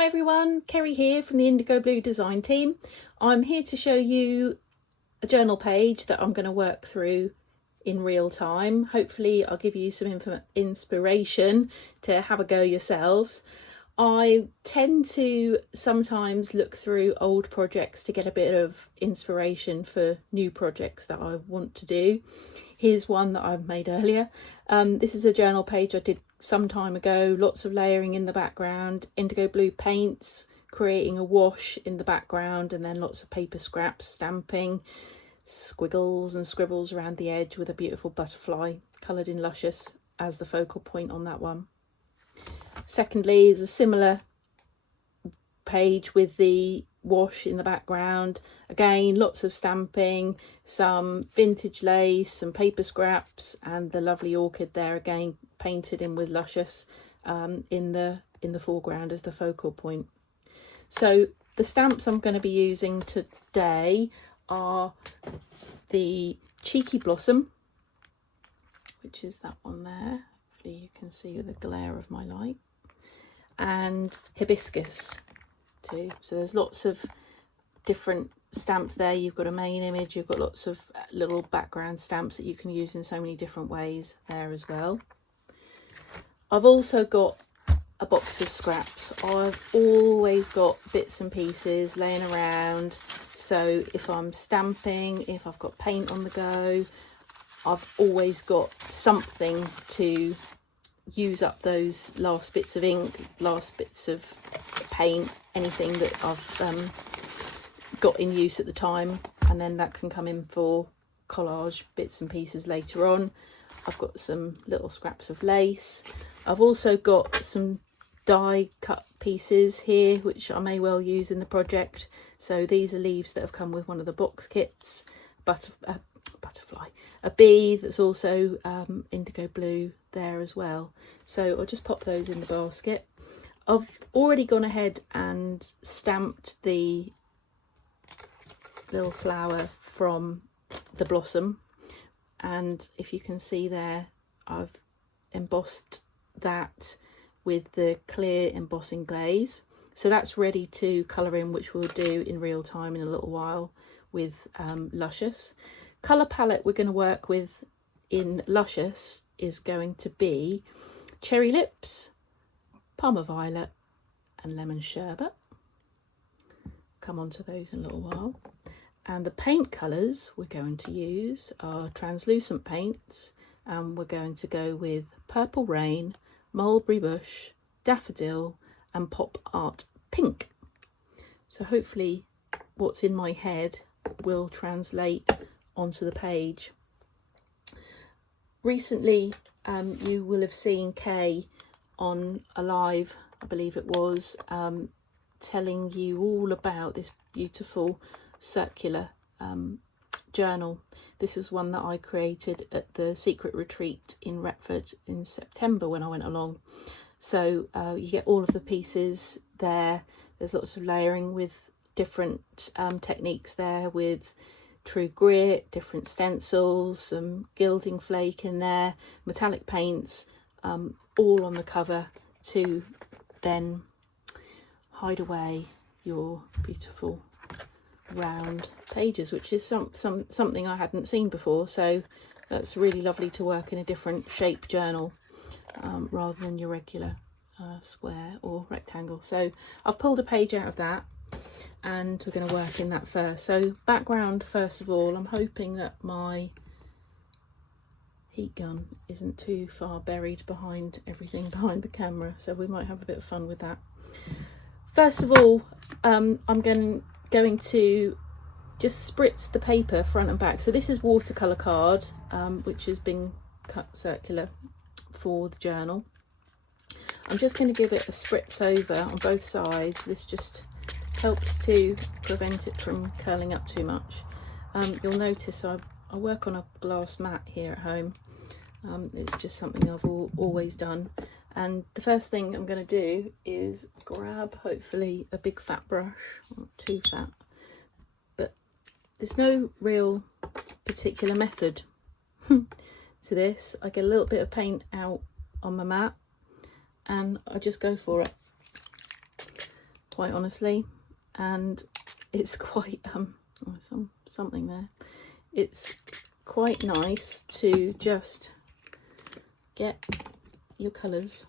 Hi everyone, Kerry here from the Indigo Blue design team. I'm here to show you a journal page that I'm going to work through in real time. Hopefully I'll give you some inspiration to have a go yourselves. I tend to sometimes look through old projects to get a bit of inspiration for new projects that I want to do. Here's one that I've made earlier. This is a journal page I did some time ago. Lots of layering in the background, indigo blue paints, creating a wash in the background, and then lots of paper scraps, stamping, squiggles and scribbles around the edge with a beautiful butterfly coloured in Luscious as the focal point on that one. Secondly is a similar page with the wash in the background. Again, lots of stamping, some vintage lace, some paper scraps, and the lovely orchid there again painted in with Luscious in the foreground as the focal point. So the stamps I'm going to be using today are the Cheeky Blossom, which is that one there. Hopefully you can see with the glare of my light, and Hibiscus too. So there's lots of different stamps there. You've got a main image, you've got lots of little background stamps that you can use in so many different ways there as well. I've also got a box of scraps. I've always got bits and pieces laying around, so if I'm stamping, if I've got paint on the go, I've always got something to use up those last bits of ink, last bits of paint, anything that I've got in use at the time, and then that can come in for collage bits and pieces later on. I've got some little scraps of lace. I've also got some die cut pieces here which I may well use in the project. So these are leaves that have come with one of the box kits, butterfly, a bee that's also indigo blue there as well. So I'll just pop those in the basket. I've already gone ahead and stamped the little flower from the blossom, and if you can see there, I've embossed that with the clear embossing glaze. So that's ready to colour in, which we'll do in real time in a little while with Luscious. Colour palette we're going to work with in Luscious is going to be Cherry Lips, Parma Violet and Lemon Sherbet. Come on to those in a little while. And the paint colours we're going to use are translucent paints, and we're going to go with Purple Rain, Mulberry Bush, Daffodil and Pop Art Pink. So hopefully what's in my head will translate onto the page. Recently you will have seen Kay on a live, I believe it was, telling you all about this beautiful circular journal. This is one that I created at the Secret Retreat in Retford in September when I went along. So you get all of the pieces there. There's lots of layering with different techniques there, with true grit, different stencils, some gilding flake in there, metallic paints, all on the cover to then hide away your beautiful round pages, which is something I hadn't seen before. So that's really lovely to work in a different shape journal rather than your regular square or rectangle. So I've pulled a page out of that and we're going to work in that first. So background first of all, I'm hoping that my heat gun isn't too far buried behind everything behind the camera, so we might have a bit of fun with that. First of all, I'm going to just spritz the paper front and back. So this is watercolour card, which has been cut circular for the journal. I'm just going to give it a spritz over on both sides. This just helps to prevent it from curling up too much. You'll notice I work on a glass mat here at home. It's just something I've always done. And the first thing I'm going to do is grab, hopefully, a big fat brush, not too fat, but there's no real particular method to this. I get a little bit of paint out on my mat and I just go for it. quite honestly, and it's quite something there. It's quite nice to just get your colours,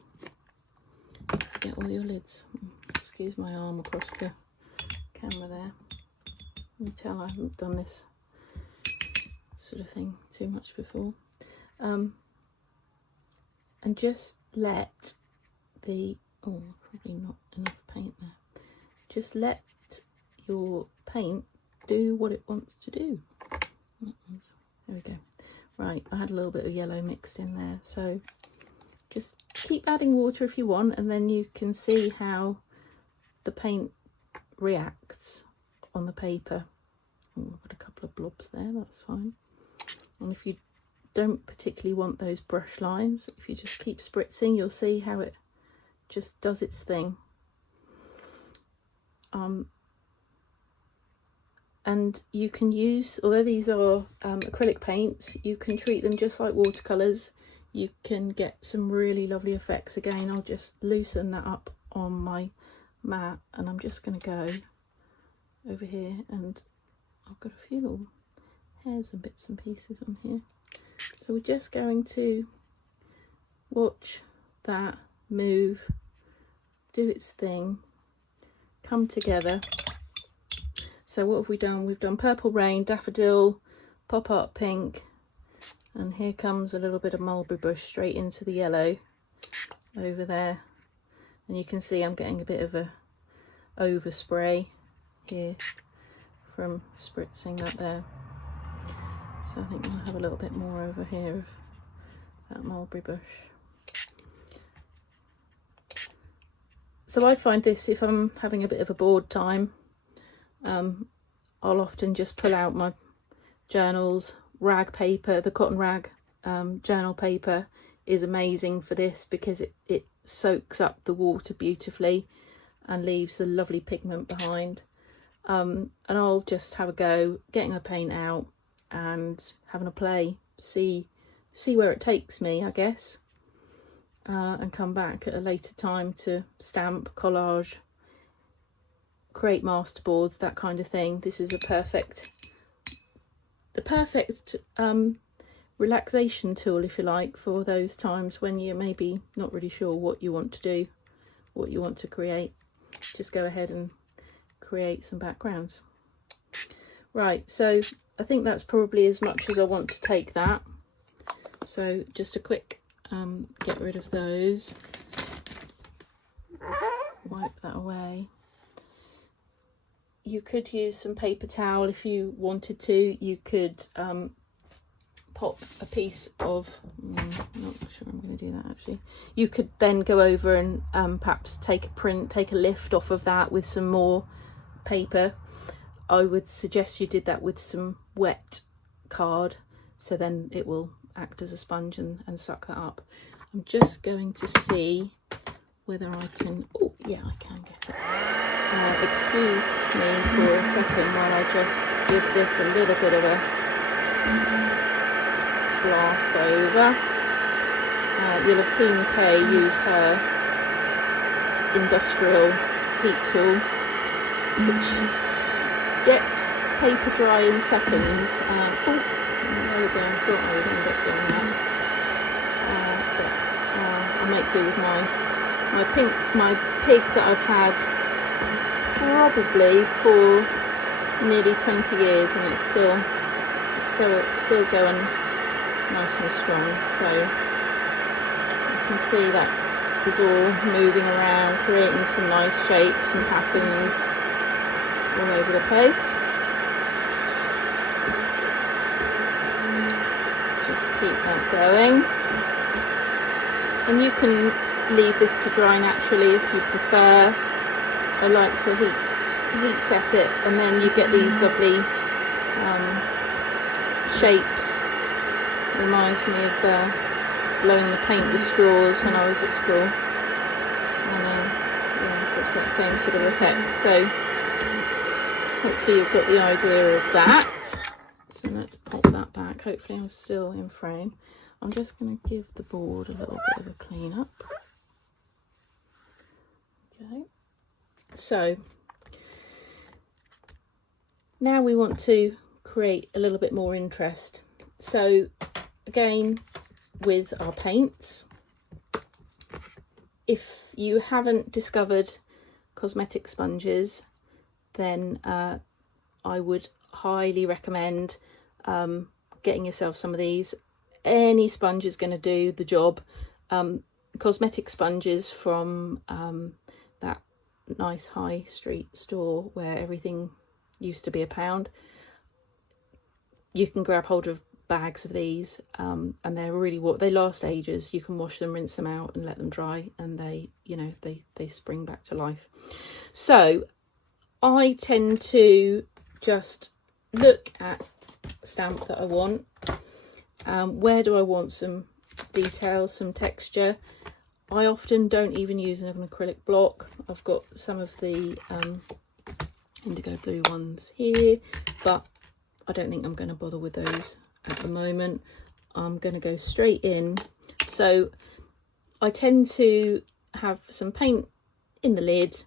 get all your lids. Excuse my arm across the camera there. You can tell I haven't done this sort of thing too much before. And just let the, oh, probably not enough paint there. Just let your paint do what it wants to do. There we go. Right, I had a little bit of yellow mixed in there, so just keep adding water if you want, and then you can see how the paint reacts on the paper. Oh, I've got a couple of blobs there, that's fine. And if you don't particularly want those brush lines, if you just keep spritzing, you'll see how it just does its thing. And you can use, although these are acrylic paints, you can treat them just like watercolours. You can get some really lovely effects. Again, I'll just loosen that up on my mat, and I'm just going to go over here, and I've got a few little hairs and bits and pieces on here. So we're just going to watch that move, do its thing, come together. So what have we done? We've done Purple Rain, Daffodil, Pop Art Pink, and here comes a little bit of Mulberry Bush straight into the yellow over there. And you can see I'm getting a bit of a overspray here from spritzing that there. So I think we'll have a little bit more over here of that Mulberry Bush. So I find this, if I'm having a bit of a bored time, I'll often just pull out my journals, rag paper. The cotton rag journal paper is amazing for this because it soaks up the water beautifully and leaves the lovely pigment behind. And I'll just have a go getting a paint out and having a play, see where it takes me, I guess, and come back at a later time to stamp, collage, create masterboards, that kind of thing. This is the perfect relaxation tool, if you like, for those times when you're maybe not really sure what you want to do, what you want to create. Just go ahead and create some backgrounds. Right, so I think that's probably as much as I want to take that. So just a quick get rid of those, wipe that away. You could use some paper towel if you wanted to. You could pop a piece of, I'm not sure I'm going to do that actually. You could then go over and perhaps take a lift off of that with some more paper. I would suggest you did that with some wet card, so then it will act as a sponge and suck that up. I'm just going to see whether I can, oh yeah, I can get it. Excuse me for a second while I just give this a little bit of a blast over. You'll have seen Kay use her industrial heat tool, which gets paper dry in seconds. Oh, there we go, I thought I would end up doing that. But I'll make do with my pig that I've had probably for nearly 20 years, and it's still going nice and strong. So you can see that is all moving around, creating some nice shapes and patterns all over the place. Just keep that going, and you can leave this to dry naturally if you prefer. I like to heat set it, and then you get these lovely shapes. Reminds me of blowing the paint with straws when I was at school, and yeah, it's that same sort of effect. So hopefully you've got the idea of that. So let's pop that back. Hopefully I'm still in frame. I'm just going to give the board a little bit of a clean up. Okay. So now we want to create a little bit more interest. So again, with our paints, if you haven't discovered cosmetic sponges, then I would highly recommend getting yourself some of these. Any sponge is going to do the job. Cosmetic sponges from that nice high street store where everything used to be £1. You can grab hold of bags of these, and they're really they last ages. You can wash them, rinse them out and let them dry, and they, you know, they spring back to life. So I tend to just look at a stamp that I want. Where do I want some details, some texture? I often don't even use an acrylic block. I've got some of the indigo blue ones here, but I don't think I'm going to bother with those at the moment. I'm going to go straight in. So I tend to have some paint in the lid,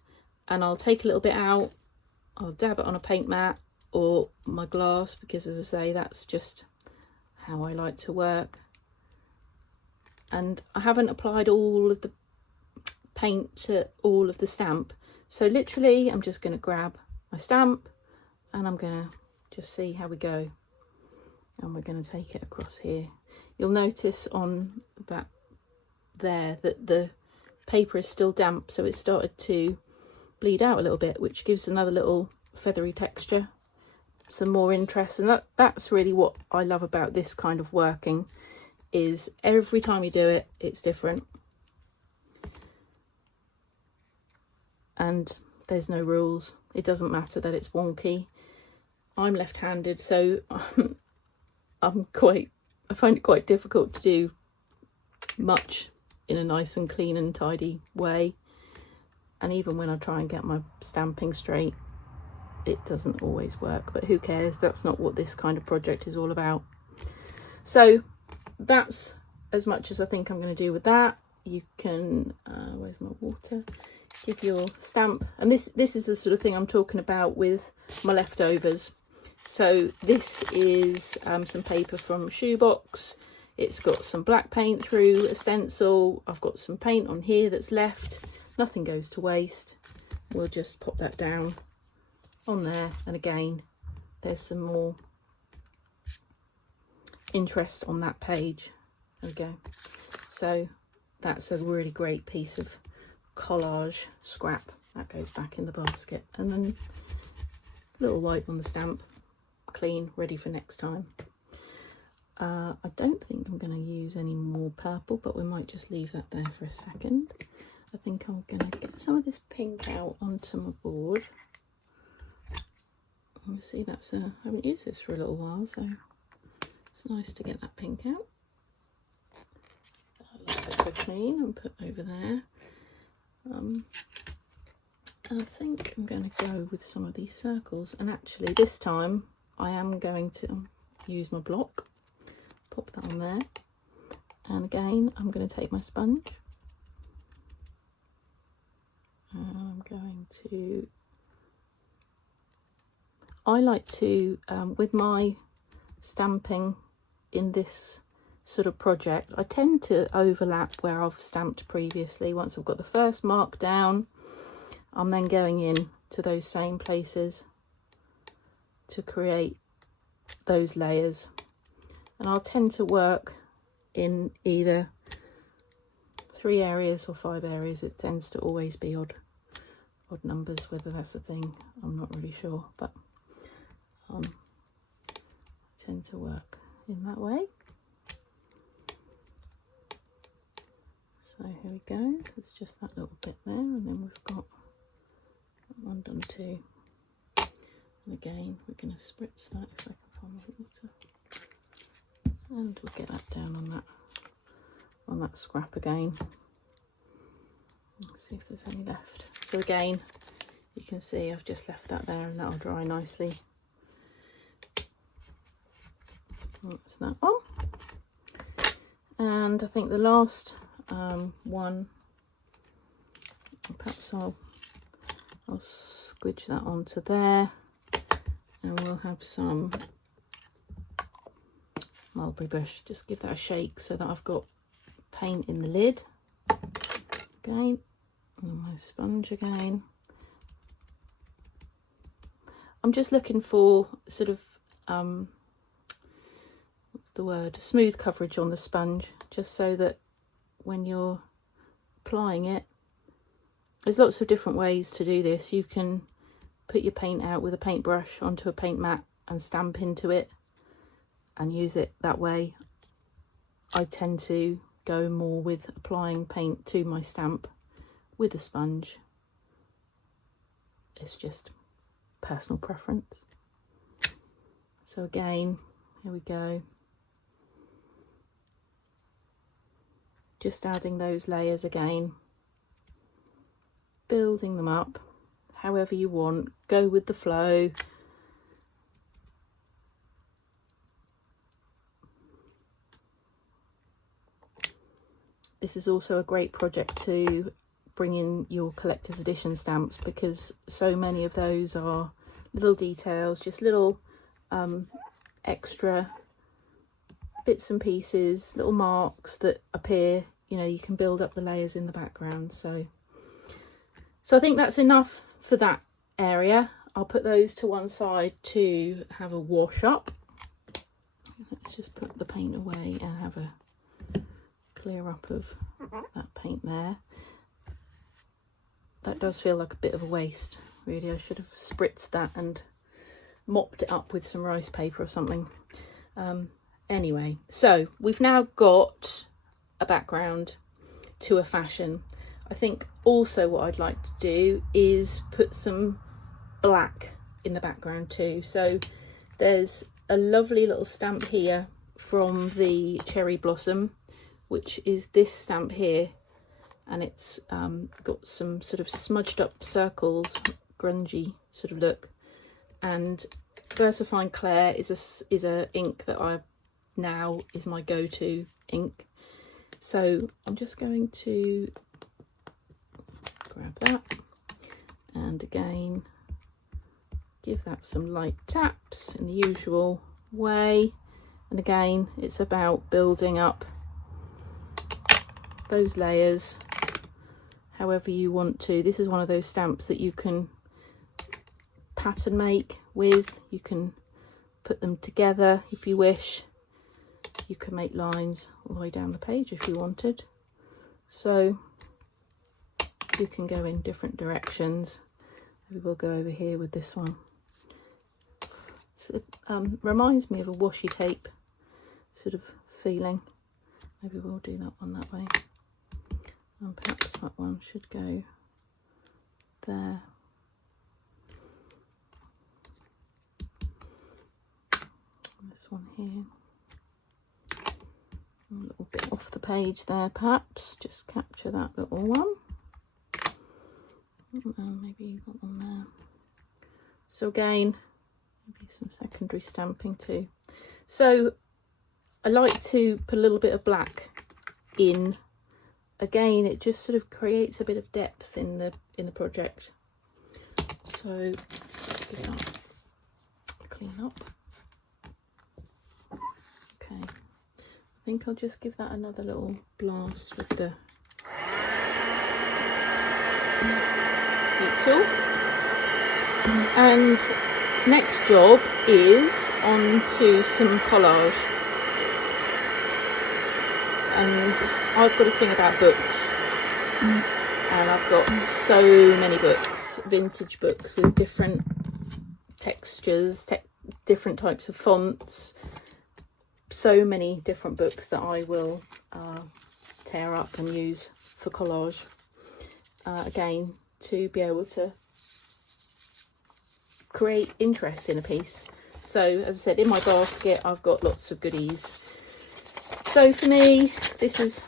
and I'll take a little bit out, I'll dab it on a paint mat or my glass, because as I say, that's just how I like to work. And I haven't applied all of the paint to all of the stamp, so literally I'm just going to grab my stamp and I'm going to just see how we go, and we're going to take it across here. You'll notice on that there that the paper is still damp, so it started to bleed out a little bit, which gives another little feathery texture, some more interest. And that's really what I love about this kind of working, is every time you do it, it's different, and there's no rules. It doesn't matter that it's wonky. I'm left-handed, so I find it quite difficult to do much in a nice and clean and tidy way. And even when I try and get my stamping straight, it doesn't always work, but who cares? That's not what this kind of project is all about. So that's as much as I think I'm going to do with that. You can, where's my water? Give your stamp. And this is the sort of thing I'm talking about with my leftovers. So this is some paper from Shoebox. It's got some black paint through a stencil. I've got some paint on here that's left. Nothing goes to waste. We'll just pop that down on there, and again there's some more interest on that page. There we go. So that's a really great piece of collage scrap that goes back in the basket, and then a little white on the stamp, clean, ready for next time. I don't think I'm going to use any more purple, but we might just leave that there for a second. I think I'm going to get some of this pink out onto my board. You see, I haven't used this for a little while, so it's nice to get that pink out. A little bit of a clean and put over there. I think I'm going to go with some of these circles, and actually this time I am going to use my block, pop that on there, and again I'm going to take my sponge and I'm going to, I like to, with my stamping in this sort of project, I tend to overlap where I've stamped previously. Once I've got the first mark down, I'm then going in to those same places to create those layers. And I'll tend to work in either 3 areas or 5 areas. It tends to always be odd numbers. Whether that's a thing, I'm not really sure, but I tend to work in that way. So here we go, it's just that little bit there, and then we've got 1 done 2. And again, we're going to spritz that if I can find my water, and we'll get that down on that scrap again. Let's see if there's any left. So again, you can see I've just left that there, and that'll dry nicely. That's that one. And I think the last one, perhaps I'll I'll squidge that onto there, and we'll have some mulberry bush. Just give that a shake so that I've got paint in the lid. Again, and my sponge again. I'm just looking for sort of what's the word, smooth coverage on the sponge, just so that when you're applying it, there's lots of different ways to do this. You can put your paint out with a paintbrush onto a paint mat and stamp into it and use it that way. I tend to go more with applying paint to my stamp with a sponge. It's just personal preference. So again, here we go. Just adding those layers again, building them up however you want, go with the flow. This is also a great project to bring in your collector's edition stamps, because so many of those are little details, just little extra bits and pieces, little marks that appear. You know, you can build up the layers in the background. So I think that's enough for that area. I'll put those to one side to have a wash up. Let's just put the paint away and have a clear up of that paint there. That does feel like a bit of a waste, really. I should have spritzed that and mopped it up with some rice paper or something. Anyway, so we've now got a background to a fashion. I think also what I'd like to do is put some black in the background too. So there's a lovely little stamp here from the Cherry Blossom, which is this stamp here, and it's got some sort of smudged up circles, grungy sort of look. And VersaFine Clair is a ink that I now is my go-to ink. So I'm just going to grab that and again give that some light taps in the usual way. And again, it's about building up those layers however you want to. This is one of those stamps that you can pattern make with. You can put them together if you wish. You can make lines all the way down the page if you wanted. So you can go in different directions. Maybe we'll go over here with this one. It reminds me of a washi tape sort of feeling. Maybe we'll do that one that way. And perhaps that one should go there. And this one here. A little bit off the page there, perhaps. Just capture that little one. And maybe that one there. So again, maybe some secondary stamping too. So I like to put a little bit of black in. Again, it just sort of creates a bit of depth in the project. So let's just give that a clean up. Okay, I think I'll just give that another little blast with the heat tool. And next job is on to some collage. And I've got a thing about books, and I've got so many books, vintage books with different textures, different types of fonts, so many different books that I will tear up and use for collage. Again, to be able to create interest in a piece. So as I said, in my basket I've got lots of goodies. So for me, this is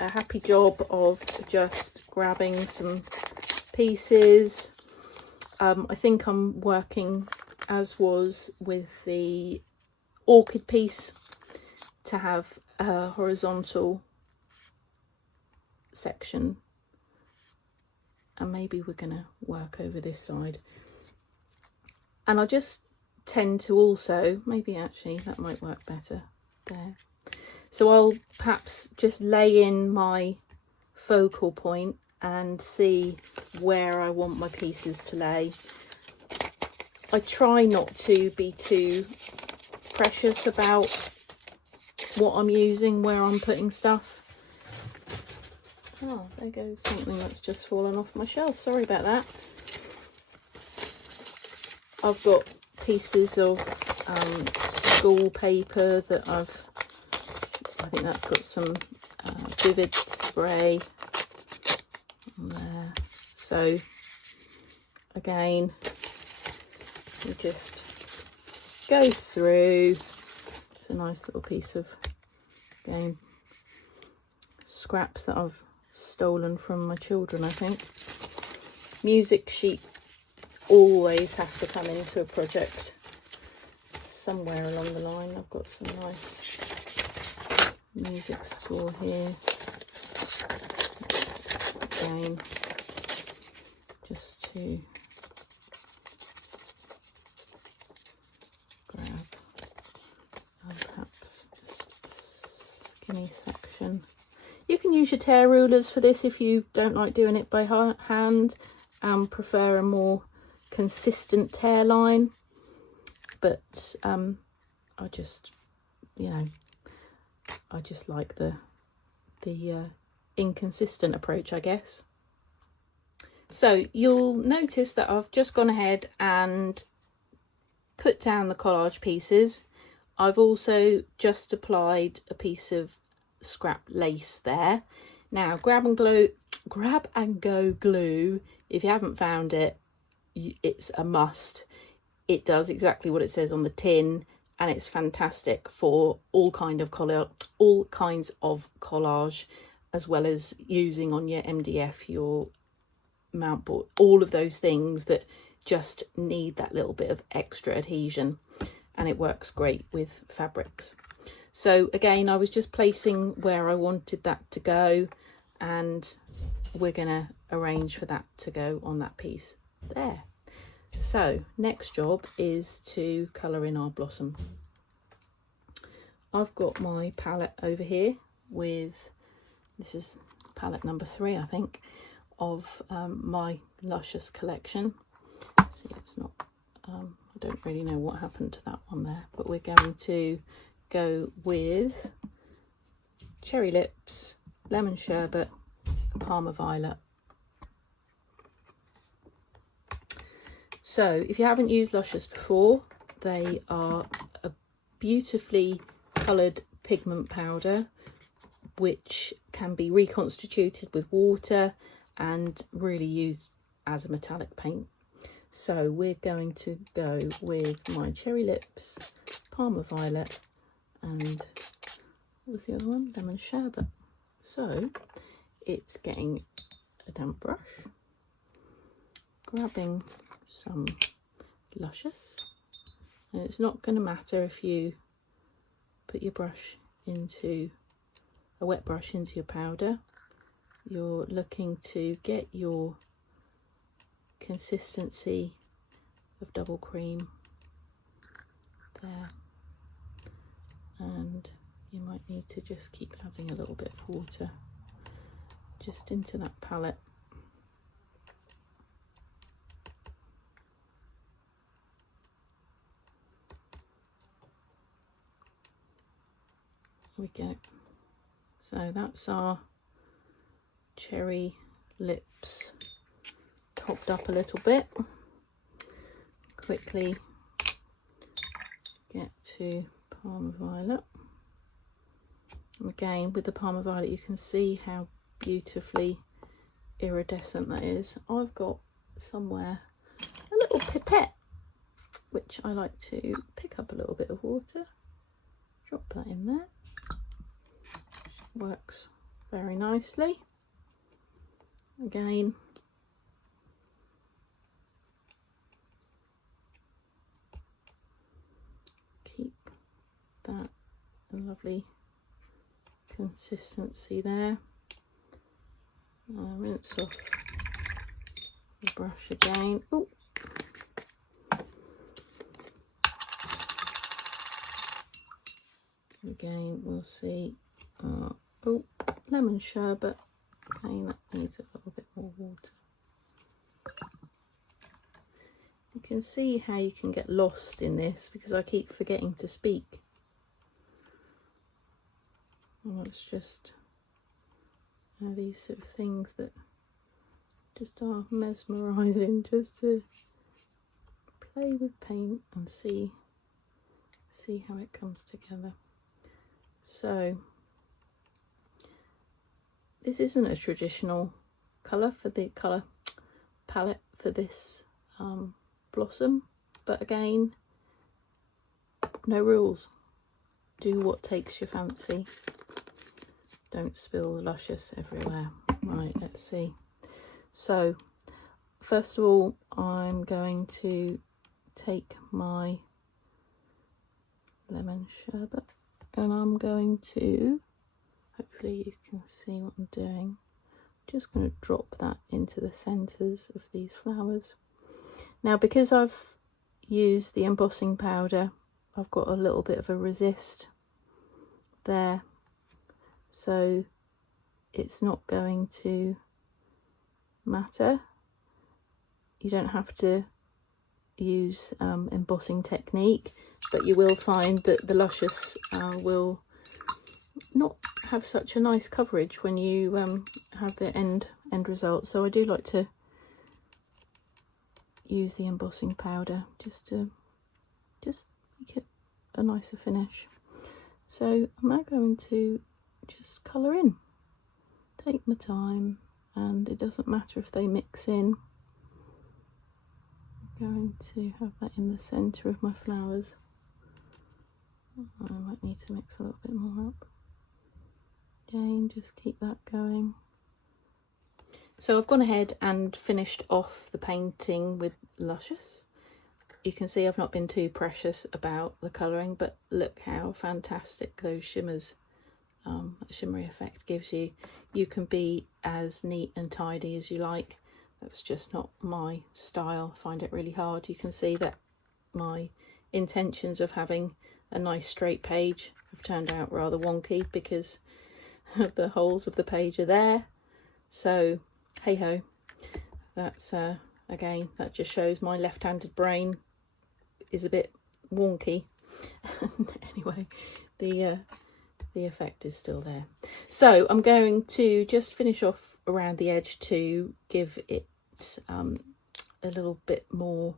a happy job of just grabbing some pieces. I think I'm working, as was with the orchid piece, to have a horizontal section and maybe we're going to work over this side. And I just tend to also, maybe actually that might work better there. So I'll perhaps just lay in my focal point and see where I want my pieces to lay. I try not to be too precious about what I'm using, where I'm putting stuff. Oh, there goes something that's just fallen off my shelf. Sorry about that. I've got pieces of school paper that I think that's got some vivid spray on there. So again, we just go through. It's a nice little piece of, again, scraps that I've stolen from my children, I think. Music sheet always has to come into a project somewhere along the line. I've got some nice music score here. Again, just to grab perhaps just skinny section. You can use your tear rulers for this if you don't like doing it by hand and prefer a more consistent tear line, but I just, you know, I just like the inconsistent approach, I guess. So you'll notice that I've just gone ahead and put down the collage pieces. I've also just applied a piece of scrap lace there. Now grab and go glue, if you haven't found it, it's a must. It does exactly what it says on the tin, and it's fantastic for all kinds of collage, as well as using on your MDF, your mount board, all of those things that just need that little bit of extra adhesion, and it works great with fabrics. So again, I was just placing where I wanted that to go, and we're gonna arrange for that to go on that piece there. So next job is to colour in our blossom. I've got my palette over here with, this is palette number 3, I think, of my Luscious collection. See, it's not, I don't really know what happened to that one there, but we're going to go with Cherry Lips, Lemon Sherbet, Parma Violet. So if you haven't used Luscious before, they are a beautifully coloured pigment powder which can be reconstituted with water and really used as a metallic paint. So we're going to go with my Cherry Lips, Parma Violet, and what was the other one? Lemon Sherbet. So it's getting a damp brush, grabbing some Luscious, and it's not going to matter if you put your brush into a wet brush into your powder. You're looking to get your consistency of double cream there, and you might need to just keep adding a little bit of water just into that palette. There we go. So that's our Cherry Lips topped up a little bit. Quickly get to Parma Violet. And again, with the Parma Violet, you can see how beautifully iridescent that is. I've got somewhere a little pipette, which I like to pick up a little bit of water, drop that in there. Works very nicely. Again, keep that lovely consistency there. Rinse off the brush again. Ooh. Again, we'll see. Oh, lemon sherbet. Okay, that needs a little bit more water. You can see how you can get lost in this because I keep forgetting to speak. And it's just these sort of things that just are mesmerising, just to play with paint and see how it comes together. So this isn't a traditional colour for the colour palette for this blossom, but again, no rules. Do what takes your fancy. Don't spill the luscious everywhere. Right, let's see. So first of all, I'm going to take my lemon sherbet and I'm going to, hopefully you can see what I'm doing, just going to drop that into the centres of these flowers. Now, because I've used the embossing powder, I've got a little bit of a resist there, so it's not going to matter. You don't have to use embossing technique, but you will find that the luscious will not have such a nice coverage when you have the end result. So I do like to use the embossing powder just to make it a nicer finish. So I'm now going to just colour in, take my time, and it doesn't matter if they mix in. I'm going to have that in the centre of my flowers. I might need to mix a little bit more up. Again, just keep that going. So I've gone ahead and finished off the painting with luscious. You can see I've not been too precious about the colouring, but look how fantastic those shimmers, shimmery effect gives you. You can be as neat and tidy as you like. That's just not my style. I find it really hard. You can see that my intentions of having a nice straight page have turned out rather wonky because the holes of the page are there. So hey ho, that's again, that just shows my left-handed brain is a bit wonky. Anyway, the effect is still there. So I'm going to just finish off around the edge to give it a little bit more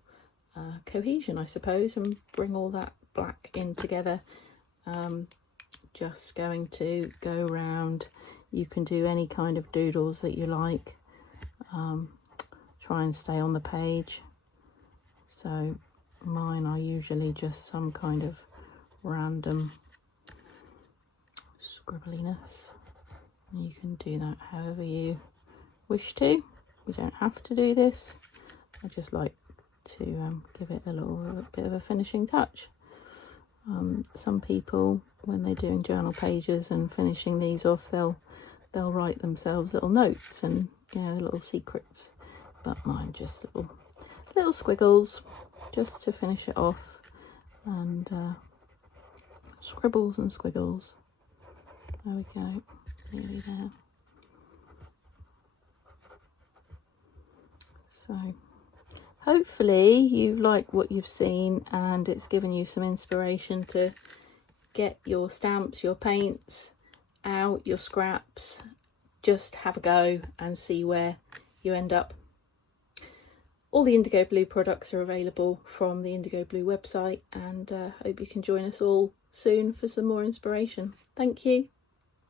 cohesion, I suppose, and bring all that black in together. Just going to go around. You can do any kind of doodles that you like. Try and stay on the page. So mine are usually just some kind of random scribbliness. You can do that however you wish to. You don't have to do this. I just like to give it a little bit of a finishing touch. Some people, when they're doing journal pages and finishing these off, they'll write themselves little notes and, you know, little secrets. But mine just little squiggles just to finish it off, and scribbles and squiggles. There we go, nearly there. So hopefully you like what you've seen and it's given you some inspiration to get your stamps, your paints out, your scraps. Just have a go and see where you end up. All the Indigo Blue products are available from the Indigo Blue website, and hope you can join us all soon for some more inspiration. Thank you.